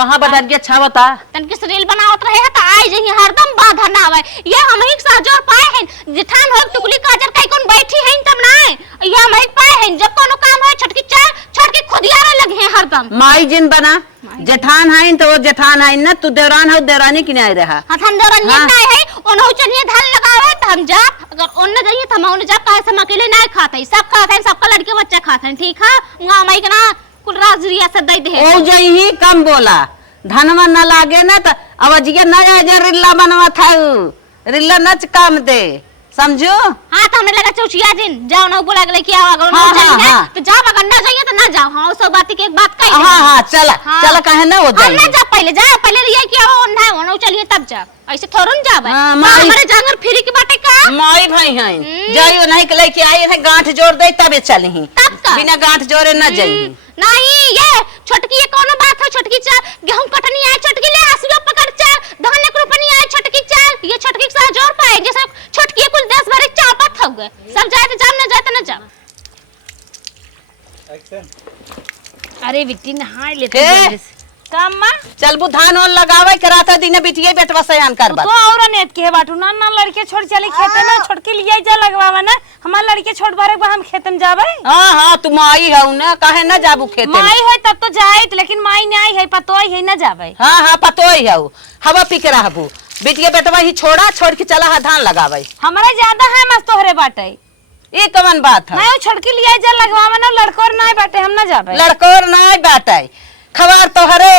कहां बदल के अच्छा बता तन के रील बनावत रहे त आई जही हरदम बाधा ना आवे ये हम ही साजोर पाए हैं जेठान हो टुकली काजर कई कोन बैठी हैं तब ना ये हम ही पाए हैं जब कोनो काम है छटकी चार छटकी खुदियारे लगे हैं हरदम माई जिन बना जेठान है तो वो जेठान है ना तू देवरान हो देवरानी की नहीं रहा हम देवरान नहीं है ओनो चलिए धान लगावे त हम जा अगर ओन जाइए त हम ओन जा काहे से हम अकेले नहीं खाते सब खाते हैं सबका लड़के बच्चा खाते हैं ठीक है गांव में ना कुल राजरिया से दे दे ओ जही कम बोला धनवा न लागे ना तो अवजिया न आ रिल्ला बनवा था रिल्ला नच काम दे समझो। हाँ तो हमें लगा चौचिया दिन जाओ ना बोला गले कि आओ अगर हाँ, ना जाइए हाँ, तो जाओ अगर ना जाइए तो ना जाओ। हाँ सब बात की एक बात कही हाँ हाँ चला हाँ, चला कहे ना वो हम ना जा पहले जा पहले रिया कि आओ ना वो चलिए तब जा ऐसे थोड़न जाबे हाँ, हमारे जांगर फ्री की बातें का माई भाई हैं जाइयो नहीं के लेके आई है गांठ जोड़ दे तबे चलही तब का बिना गांठ जोड़े ना जाइए नहीं ये छोटकी ये कौन बात है छोटकी चाल गेहूं कटनी है छोटकी ले हसुआ पकड़ चाल धान के रोपनी है छोटकी चाल ये छोटकी के साथ जोर पाए जैसे छोटकी कुल 10 बार चापत हो गए सब जाए तो जाम ना जाए तो ना जाम। अरे बिट्टी नहाई लेते काम मां चल बु धान ओन लगावे कराता दिन बिटिए बेटवा सयान करबा तो और नेत के बाटू ना ना लड़के छोड़ चली खेते में छोटकी लिया जा लगवावा ना हमार लड़के छोड़ बारे बा हम खेत में जावे। हां हां तुम आई हो ना काहे ना जाबू खेते में माई होय तब तो जाइत लेकिन माई नहीं है पतोई है ना जावे। हां हां पतोई हो हवा पी के रहबू बिटिए बेटवा ही छोड़ के चला धान लगावे हमरा ज्यादा है मस्त तोहरे बाटे ये कवन बात है मैं छोटकी लिया जा लगवावा ना लड़कोर नहीं बाटे हम ना जावे लड़कोर नहीं बाटे खबर तो हरे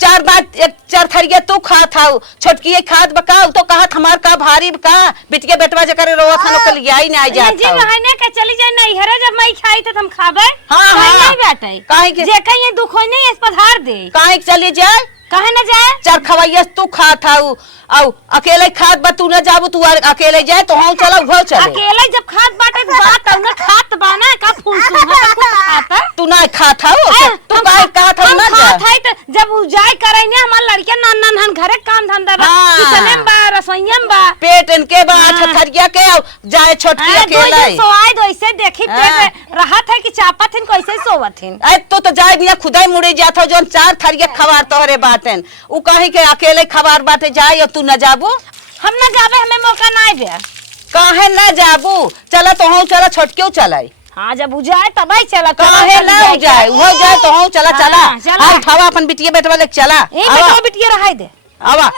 चार बात एक चार थरिया तू खात हाउ छोटकी खाद बकाऊ तो कहत हमार का भारी का बिटिया बेटवा जकर रोवा खानो के लिए आई नहीं जात जी महीने के चली जाए नहीं हरे जब मैं खाई तो हम खाबे हां हां नहीं बाटे काहे के जे कहीं दुख होई नहीं इस पधार दे काहे चली जाए काहे ना जाए चार खवैया तू खात हाउ औ अकेले खाद बा तू ना जाबू तू अकेले जाए तो हम चलो वो चले अकेले जब खाद बाटे तो बात ना खात बाना का फूल खाता तू ना खात हाउ तू काहे कहत हम ना जा खात है तो जब जाए करे ने हमार लड़के नान नान हन घरे काम धंधा बा किचने में बा रसोईया में बा पेट इनके बा ठठरिया के जाए छोटकी अकेले सो आए तो ऐसे देखी पेट राहत है कि चापत हन कैसे सोवत हन ए तो जाए बिना खुदाई मुड़े जात हो जोन चार थरिया खवार तोहरे बातें उ कहि के अकेले खवार बाटे जाए और तू न जाबू हम न जाबे हमें मौका नहीं दे काहे न जाबू चला तो हूं चला छोटकियो चलाई हां जब उ जाए तब ही चला काहे न जाए हो जाए तो हूं चला चला आ उठावा अपन बिटिया बेटवा ले चला ए बेटा बिटिया रहाई दे आवा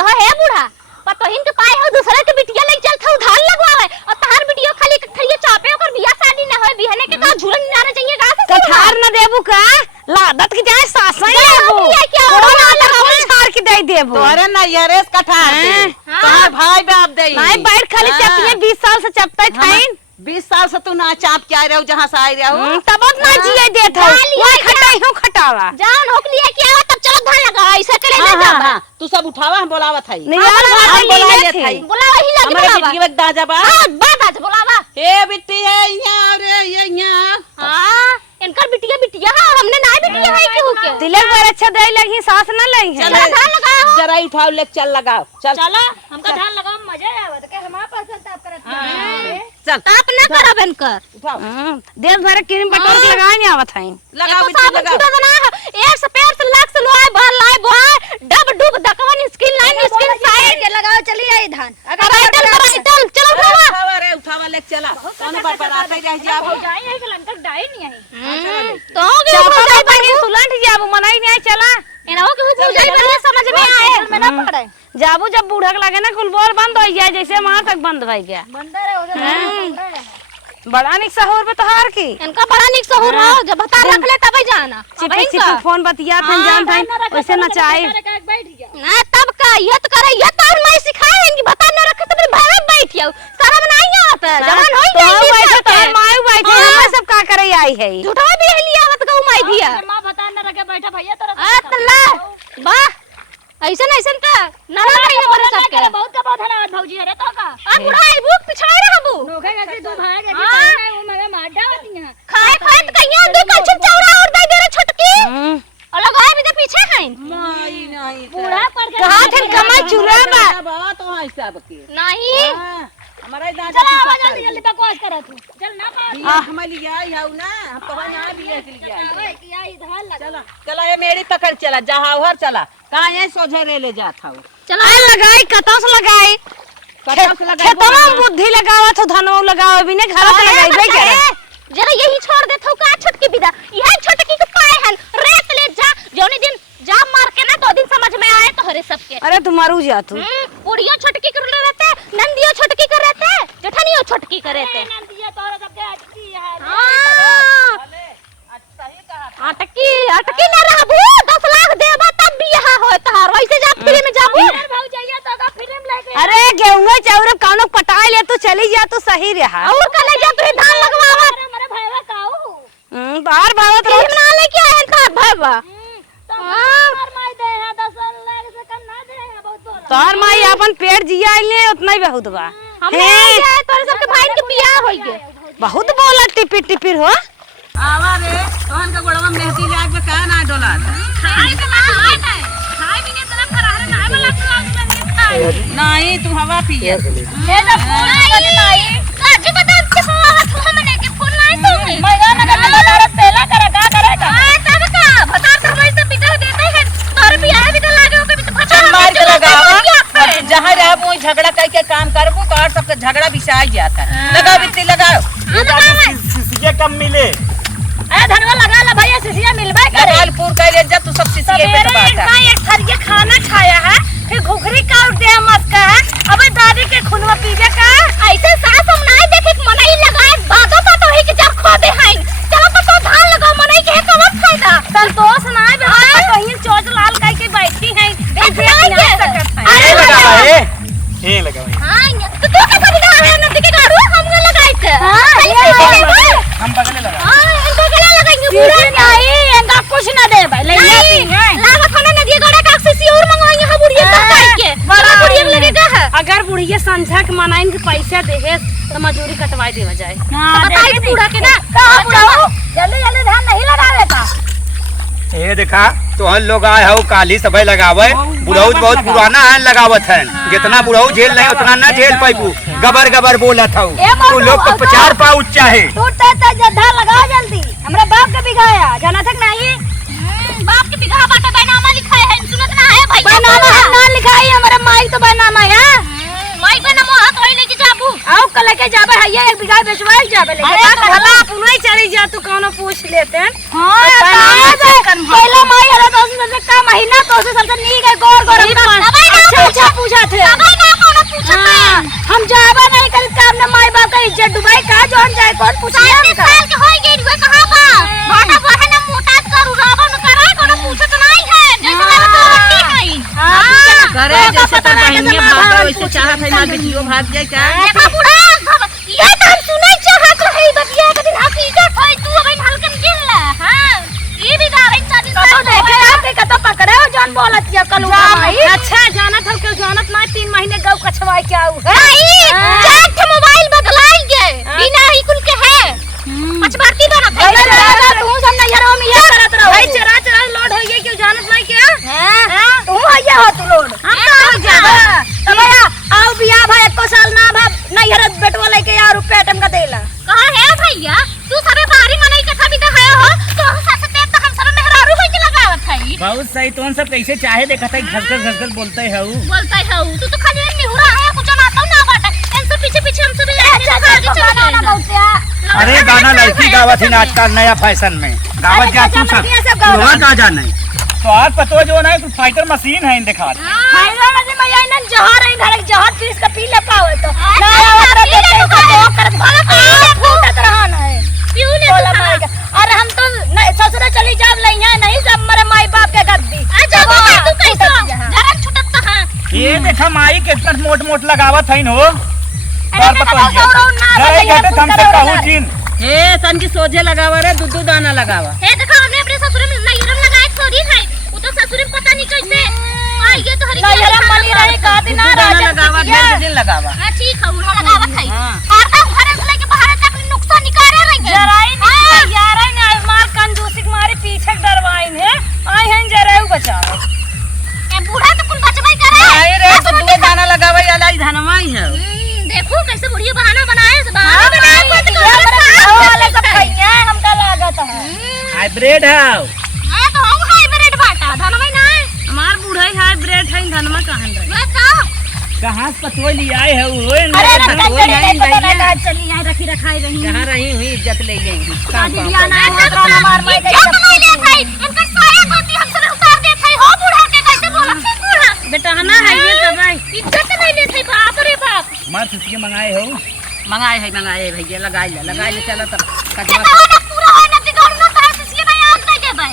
कहा है बूढ़ा पतोहिन के पाए हो दूसरा के बिटिया ले चल था धान लगवावे और तार बिटिया खाली खड़िए चापे ओकर बियाह शादी न होय बिहने के का झूलन ना चाहिए गा से कठार न देबू का लादत के जाए सासई देबू क्या ना लगावल छाड़ के दे देबू तोरे न यरेस कठार दे तोहर भाई बाप दे नहीं बैठ खाली चपिए 20 साल से चपते थाइन 20 साल से तू ना चाप के आ रहू जहां से आ रहू तब ना जिए देत हो वो खटाई हो खटावा जान होक लिया क्या तब चलो धान लगा ऐसे करे ना जा तू सब उठावा हम बोलावत हई नहीं यार हम बोला लेत हई बुलावा ही लग हमारे बिटिया के दादा बा हां बात आज बुलावा ए बिट्टी है यहां रे ये यहां हां इनकर बिटिया बिटिया है और हमने ना बिटिया है केहू के तिलक बार अच्छा दे लगी सास ना लई है चला धान लगाओ जरा उठाओ ले चल लगाओ चल चला हमका धान लगाओ मजा आवत के हमारा पसंद ताप करत चल ताप ना करब इनकर उठाओ देश भर क्रीम बटोर के लगाए नहीं आवत हई लगाओ बिटिया लगाओ ना एक से पैर से लाख से लोए बाल लाए बोए डब डुब दकवन स्किन लाइन स्किन साइड के लगाओ चली आई धान चल चलो बाबा उठावा रे उठावा ले चला कौन पर पर आते रह जाबो जाई है कि लंकर डाई नहीं आई तो चापा पानी सुलंट जाबू मनाई नहीं चला एना के हो जाई बढ़िया समझ में आए में ना पड़े जाबू जब बूढ़क लगे ना कुल बोर बंद हो जाए जैसे वहां तक बंद हो गया बंदर है उधर बड़ा निक सहूर पे तोहार की इनका बड़ा निक सहूर हो जब बता रख ले तब जाना चिपी चिपी फोन बतिया थे जान थे वैसे नचाए ना तब का ये तो करे ये तो मैं सिखाए कि बता न रखे तो भाई बैठ जाओ शर्म नहीं आता जवान होई तो बैठे तो माई बैठे हम सब का करे आई है झूठा भी लिया मत कहू माई दिया मां बता न रखे बैठा भैया तेरा अल्लाह वाह ऐसा ऐसा का नरा नहीं है बड़ा सब के बहुत का बहुत है भौजी अरे तो का आ बुढ़ा आई भूख पिछाए रहबू नोखे के दो भाई के ना वो मगे मार डावती है खाए खाए तो कहिया दू कछु चौरा और दे दे रे छटकी अलग है भी तो पीछे हैं नहीं नहीं बूढ़ा पर के कहां थे कमाई चुरा बा बात हो हिसाब के नहीं हमारा दादा चल आवाज जल्दी बकवास करत चल ना हम लिया हऊ ना हम कहां यहां भी लेके लिया चला चला ये मेरी पकड़ चला जहां उधर चला कहां ये सोझे रे ले जात हऊ चलो आ लगाई कतस लगाई खेतवा बुद्धि लगावत हो धनवा लगावे बिने घर से लगाइबे करे जरा यही छोड़ दे थौ का छटकी बिदा यही छटकी के पाए हन रेत ले जा जोनी दिन जा मार के ना 2 दिन समझ में आए तो हरे सबके अरे तू मारू जा तू बुढ़ियो छटकी कर रहते नंदियो छटकी कर रहते जेठनियो छटकी कर रहते नंदिया तोरा सबके अटकी है हां अटकी अटकी ना रहबू 10 लाख देबा तब बियाह होय तहार वैसे जा फ्री में जाबू भौजैया तो का फिल्म लेके अरे गेहूं चाउर कानो पटाए ले तू चली जा तो सही रहा और कले जा तू धान लगवावा हमारे भाईवा काऊ बाहर भावत फिल्म ना लेके आए का भाईवा तोहर माई दे है 10 लाख से कम ना दे है बहुत बोला तोहर माई अपन पेट जिया ले उतना ही बहुत बा हमने तोरे सबके भाई के बियाह होई गे बहुत बोला टिपिर टिपिर हो आवा रे तोहन का गोड़वा मेहंदी लाग में का ना डोला खाई के ना खाई भी ने तरफ खरारे ना वाला नहीं तू हवा पिए हे ना फोन नहीं काजी बता के हवा तू हमने के फोन नहीं तो मैदान में बता पहला का करेगा हां तब का बता तो मैं से बिता देते हैं तोर बियाह भी तो लागे ओके भी तो फटा मार के लगावा जहां रहब वहीं झगड़ा करके काम करबू तो और सबके झगड़ा बिसाई जाता लगाओ बित्ती लगाओ सीसीए कम मिले ए धनवा लगा ला भैया सिसिया मिलबे करे लगालपुर का ले जा तू सब सिसिए पे दबाता का एक थरिया खाना खाया है फिर घुघरी काट दे मत का अबे दादी के खुनवा पीबे का ऐसे सास हम नहीं देखे मनई लगाए बादो तो ही के जब खो दे हैं चलो तो धान लगाओ मनई के कब फायदा संतोष ना बे कहीं चोच लाल कह के बैठी है ए लगावा ए लगावा हां तो कैसे बिना है नदी के गाड़ू हम लगाए थे हां हम बगले लगा हां इनको गला लगाएंगे पूरा नहीं एंगा कुछ ना दे भाई ले जाती है लावा खाना नदी गड़ा का से और मंगवाएंगे हम बुढ़िया सरकार के बड़ा बुढ़िया लगेगा है अगर बुढ़िया समझा के मनाइन के पैसा देहे तो मजूरी कटवाई देवा जाए बताई पूरा के ना कहां पूरा जल्दी जल्दी धान नहीं लगावे का ए देखा तो हम लोग आए हो काली सबे लगावे बुढ़ऊ बहुत पुराना है लगावत है जितना बुढ़ऊ झेल नहीं उतना ना झेल पाइबू गबर गबर बोलत हूँ तू लोग को 4 पाउच चाहे टूटता तो जद्दा लगा जल्दी हमरा बाप का बिगाया जाना तक नहीं बाप के बिगहा बाटा बैनामा लिखा है सुनत ना है भाई बैनामा ना लिखाई हमारा माई तो बैनामा है माई बैनामा हाथ होई लेके जाबू आओ कल के जाबे है 1 बीघा बेचवाई जाबे ले भला पुनई चली जा तू कोनो पूछ लेते हां पहला माई हला तो उससे का महीना तो से सबसे नीक है गोर गोर अच्छा अच्छा पूछा थे दबाई ना कौन पूछा हम जाबा नहीं कर काम ना माई बाप का इज्जत डुबाई का जोन जाए कौन पूछे हमका साल के होई गई हुए कहां बा बाटा बहन मोटा करू रावण कराई कोनो पूछत नहीं है जैसे मैं तो रोटी है हां करे जैसे तो बहनिया भाग वैसे चाहत है ना बेटियो भाग जाए क्या देखा बुढ़ा ये तो हम सुनै चाहत रही बतिया के दिन हकीकत है तू अबे हल्कन गिल हां ये भी गावे शादी तो देखे आपके कतो पकड़े हो जोन बोलत या कलुआ भाई अच्छा जानत हो के जानत ना 3 महीने गौ कछवाई के आऊ है चार ठे मोबाइल बदलाएंगे बिना ही कुल के है पचबाती बनत है तू सब नजर में मिला करत रहो भाई चरा चरा लोड होइए क्यों जानत नहीं के हां तू आया हो तू लोड हम का हो जा तो भैया आओ बिया भाई 1 साल ना भा नहीं हरत बेटवा लेके यार रुपया टम का देला कहां है भैया तू सबे बारी मनई के कभी तो है हो तो हम ससते तो हम सब मेहरारू होई के लगावत है बहुत सही तो सब कैसे चाहे देखा था घस घस बोलते है बोलता है तू तो खाली निहुरा है कुछ ना तो ना बाटा इनसे पीछे पीछे हम सब आगे चला ना बहुतिया अरे गाना लड़की गावत है आजकल नया फैशन में गावत जा तू सब वहां का जाना तो आज पतो जो ना फाइटर मशीन है देखा फाइनल में मैं आई ना जहर है घर जहर पीस के पी ले पावे तो ना ओकरा देते तो करत भला फूटत रहन है क्यों ले बोला मारेगा अरे हम तो ससुर चली जाब लइया नहीं सब मरे माई बाप के गद्दी आ जाबो तू कैसे जरा छुटत कहां ये देखा माई कितना मोट मोट लगावत है नो अरे पतो है घटे हमसे कहू चीन हे सन की सोझे लगावा रे दूध दाना लगावा हे देखा हमने अपने ससुर में नैरम लगाए थोड़ी है वो तो ससुर में पता नहीं कैसे आ ये तो हरी नैरम मली रहे का दिन दाना लगावा दिन लगावा हां ठीक है उन्होंने लगावत है और तब घर से लेके बाहर तक नुकसान निकाले रहे जराई नहीं यार ना मार कंजूसी मारे पीछे डरवाइन है आई हैं जराऊ बचाओ ए बूढ़ा तो कुल बचवाई करे आई रे दूध दाना लगावा या लाई धनवाई है देखो कैसे बुढ़िया बहाना बनाए बहाना बनाए ब्रेड है हां तो हम हाइब्रिड बाटा धनवा ना हमार बूढ़ाई हाइब्रिड है धनमा कहां रहे मैं तो कहाँ से पतोय लिए आए है वो अरे नहीं पता ना चली यहां रखी रखाई रही जहाँ रही हुई इज्जत ले लेंगी शादी बियाह ना होत रहा हमार माई क्या कमाई ले थाई इनका साया धोती हमसे उतार दे थाई हो बूढ़ा के कैसे बोला बूढ़ा बेटा ना है ये सब इज्जत नहीं ले थाई बाप रे बाप मार सुसिए मंगाए हो मंगाए है भैया लगाए ले चलो तब कितना होना पूरा होना बिगड़ ना तार से ये मैं आज नहीं देबै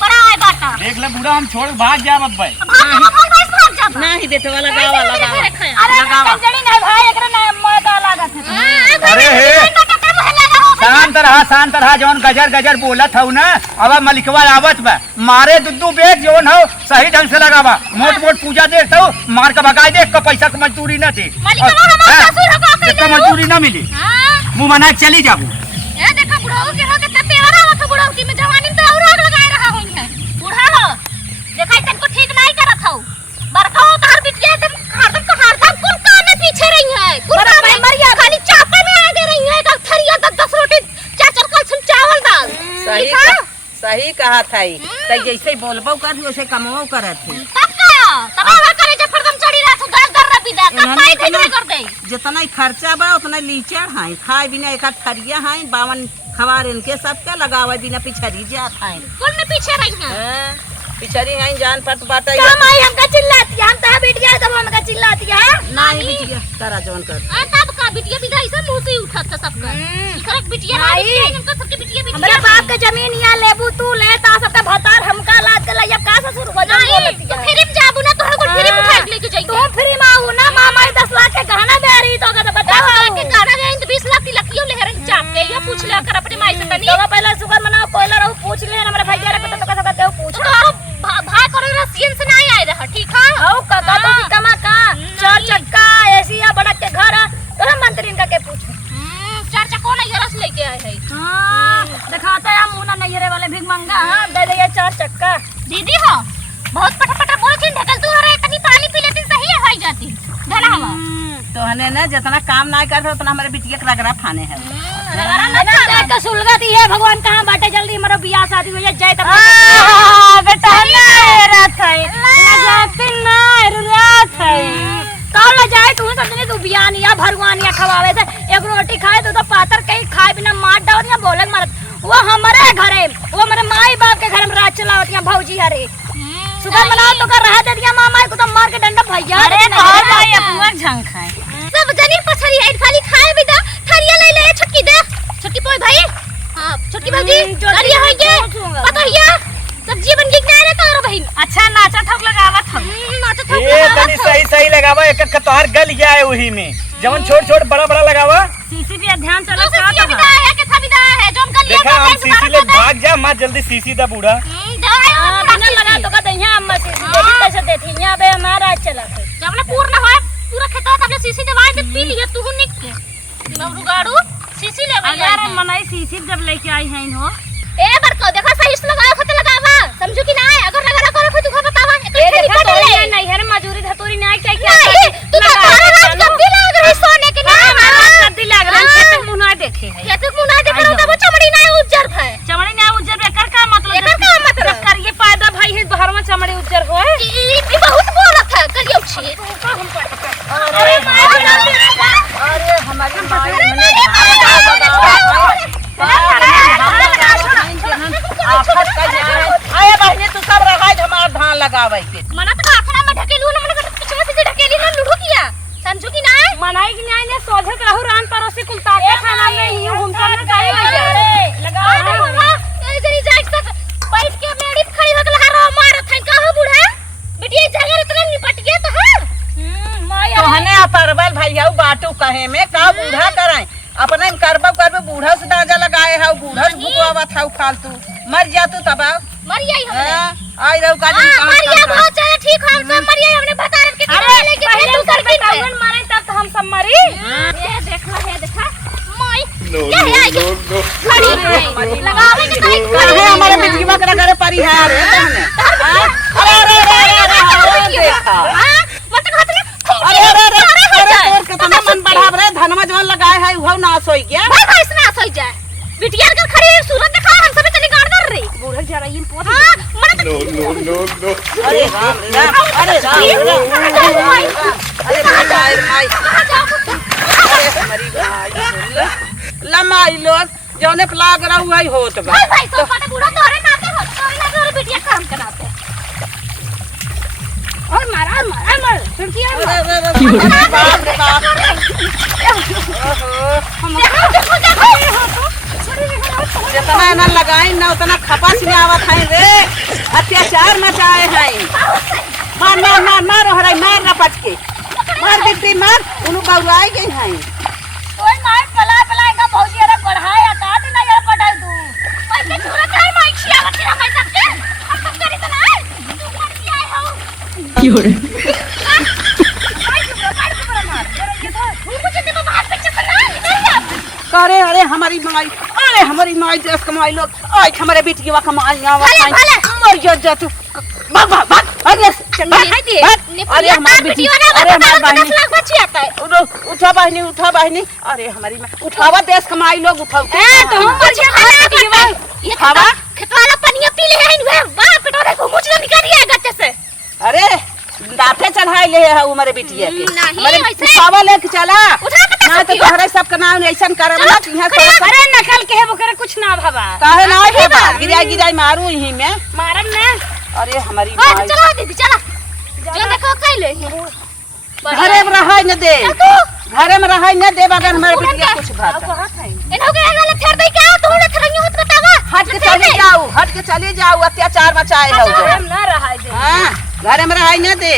बड़ा है बाटा देख ले बूढ़ा हम छोड़ भाग जाब अब भाई भाग जा नहीं बेटवा लगावा अरे कंजड़ी नहीं भाई एकरा ना मौका लागत है अरे हे शांत रहा जौन गजर बोलत हूँ ना अब मलिकवा आवत बा मारे दुद्दू बेच जौन हो सही ढंग से लगावा मोट पूजा देखता हूँ मार के भगाई देख पैसा की मजदूरी न थी मजदूरी न मिली मुँह मना चली जाबू देखा बुढ़ाऊ के हो के तब तेरा आवत बुढ़ाऊ की में जवानी में और आग लगाए रहा होई है बूढ़ा हो देखा तनको ठीक नहीं करत हो बरका तार बिटिया तुम हरदम कुल काने पीछे रही है कुल काने मरिया खाली चापे में आगे रही है एक थरिया 10 रोटी 4 कलछुल चावल दाल सही कहा थाई तै जैसे बोलबो कर वैसे कमो करत थी तब करे जब फरदम चढ़ी रहा तू दर रपी दा तब पाई खरीद कर दे जितना ही खर्चा बा उतना लीचड़ है खाए बिना एक थरिया है 52 खवार इनके सबके लगावे बिना पिछड़ी जात है कुल में पीछे रही है पिछड़ी है जान पत बाटा काम आई हमका चिल्लाती है हम ता बेटिया तब हमका चिल्लाती है नहीं बिटिया करा जौन कर तब का बिटिया विदाई से मुंह से उठत सबका करक बिटिया नहीं इनका सबके बिटिया हमरा बाप के जमीन यहाँ लेबू तू ले ता सबका भतार हमका लाद के लइया का ससुर वजन बोलती है फ्री में जाबू ना तोहर को फ्री में उठा के लेके जाई तू फ्री में आऊ ना मामा 10 लाख के गहना दे रही तो का बताओ के गाना गए तो 20 लाख की लकियो ले रही चाप के या पूछ ले कर अपनी माई से तनी तो पहले शुगर मनाओ कोयला रहू पूछ ले हमरा भैया रे तो का देव पूछ भाई करो रसियन से नहीं आए रहा ठीक है आओ काका तो कमा का 4 चक्का एसिया बड़ा के घर तो मंत्री का के पूछ 4 चक्का नहीं रस लेके आए है हां दिखाता है मुंह ना नैहरे वाले भीख मंगा हां दे दे 4 चक्का दीदी हो बहुत पटपट बोलती ढकल तू रे तनी पानी पी लेती सही है होई जाती धना हवा तो हने ना जितना काम ना करत उतना हमारे बिटिया के रगड़ा फाने है रगड़ा ना देख के सुलगती है भगवान कहां बाटे जल्दी हमारा बियाह शादी हो जाए तब बेटा ना रात है लगाते ना रात है कौन ले जाए तू समझने तू बियाह नहीं भगवान या खवावे से एक रोटी खाए तो पातर कहीं खाए बिना मार डाल या बोले मारत वो हमारे घरे वो हमारे माई बाप के घर में राज चलावत या भौजी हरे सुबह मना तो कर रहा दे दिया मामा को तो मार के डंडा भैया अरे कहां जाए अपना झंग खाए सब जनी पछरी आई खाली खाए बिदा थरिया ले ले छटकी दे छटकी पोई भाई हां छटकी भाजी थरिया होई के पता हिया सब्जी बन गई ना रे तोर बहन अच्छा नाचा थक लगावत हम नाचा थक ये तनी सही लगावा एक कतार गल गया है वही में जवन छोट बड़ा लगावा सीसी पे ध्यान चलो तो सीसी विदा है के था विदा है जोम कर लिया देखा हम सीसी ले भाग जा मत जल्दी सीसी दा बूढ़ा बिना लगा तो का दहिया अम्मा सीसी देखी कैसे देती यहां पे हमारा चला जब ना पूर्ण होए पूरा खेता तब सीसी दवाई से पी लिया तू निक के रुगाड़ू सीसी ले अगर मनाई सीसी जब लेके आई है इनो ए बरको देखा सही से लगाओ खत लगावा समझू कि ना है अगर लगा करो कोई तू बतावा ए देखा तो नहीं है मजूरी धतूरी नहीं क्या नहीं तू तो सारा रात कब लग रही सोने के ना कद्दी लग रहा है तक मुंह ना देखे है ये तक मुंह ना देखे तो वो चमड़ी ना उज्जर है चमड़ी ना उज्जर एकर का मतलब एकर का मतलब कर ये फायदा भाई है बाहर में चमड़ी उज्जर हो ये बहुत बोलत है करियो छी अरे अरे हमारी माई आफत का जाए आए बहने तू सब रहाय हमार धान लगावे के मना तो आखना में ढकेलू ना मन पीछे से ढकेली ना लुढ़ो किया समझू कि ना मनाई कि नहीं ने सोझे रहू रान परोसी कुलता के खाना में ही हम सब काहे लगा अरे बाबा ए जरी जाग तक बैठ के मेड़ी खड़ी हो गल हरो मारत है कहो बूढ़ा बेटी जगह इतना निपट गया तो हां माई तो हने परवल भैया बाटू कहे में का बूढ़ा कराए अपने करबे बूढ़ा से दाजा लगाए है बूढ़ा से भुकवावत है फालतू मर जा तू तब मरिया ही हमने आई रहू का मरिया बहुत चला ठीक हम सब मरिया हमने बता के अरे लेके पहले तू उतर बेटा मन मारे तब तो हम सब मरी ये देखा माई क्या है ये खड़ी लगावे के नहीं अरे हमारे बिजलीवा के करे परिहार है अरे देखा मत खात ना अरे कितना मन बढ़ाव रे धनमा जवन लगाए है उहो नाश होई गया भाई भाई इसमें नाश हो जाए बिटिया के खड़ी सूरत दिखा हम सब तनी गाड़ दर रे नो नो नो नो अरे राम राम, अरे राम राम, अरे माई माई, अरे हमारी भाई लमाई लोग जौने प्लाग रहा हुआ ही होत बा। भाई तो काटे बूढ़ा तोरे नाते हो तोरे ना तोरे बिटिया काम कराते और मार छुटकी अरे बाप रे बाप, जितना ना लगाई ना उतना खपास में आवत है रे, अत्याचार मचाए हैं। मार मार मार मार हराई, मार ना पटके, मार बिट्टी मार, उन्हों बउआई गई हैं। ओए मार पलाए का भौजी रे पढ़ाई आ काट ना यार पढ़ाई तू पैसे पूरा कर माई छिया बच्ची ना पैसा के हम सब करी तो ना तू लड़की आए हो करे अरे हमारी माई, अरे हमारी माई देश कमाई लोग, आज हमारे बेटिया कमाई मर जा तू, भाग भाग भाग, अरे अरे हमारी बेटी, अरे हमारी बहनी, उठा बहनी उठा बहनी, अरे हमारी माँ उठावा देश कमाई लोग उठाओ, तो हम मर जा ये खावा खतवाला पनिया पी ले हैं वे वाह पिटोरे को मुझे निकाल दिया गच्चे से अरे दाते चढ़ाई ले है हमारे बेटिया के, नहीं, हमारे ऐसे। उठावा लेके चला, उठा के ना तो तोहरे सब का नाम ऐसन करब ना कि यहाँ से अरे नकल के है वो करे कुछ ना भाबा काहे ना है बा, गिराई गिराई मारू यहीं में, मारम ना अरे हमारी हां माई चला दीदी चला जो देखो कैले घरे में रहाई न दे, घरे में रहाई न दे अगर हमारे बेटिया कुछ बात इनको के वाला फेर दे क्या तू ने खरंगी होत बतावा हट के चले जाओ, अत्याचार मचाए हो जो, ना रहा है हाँ घरे में रहाई न दे।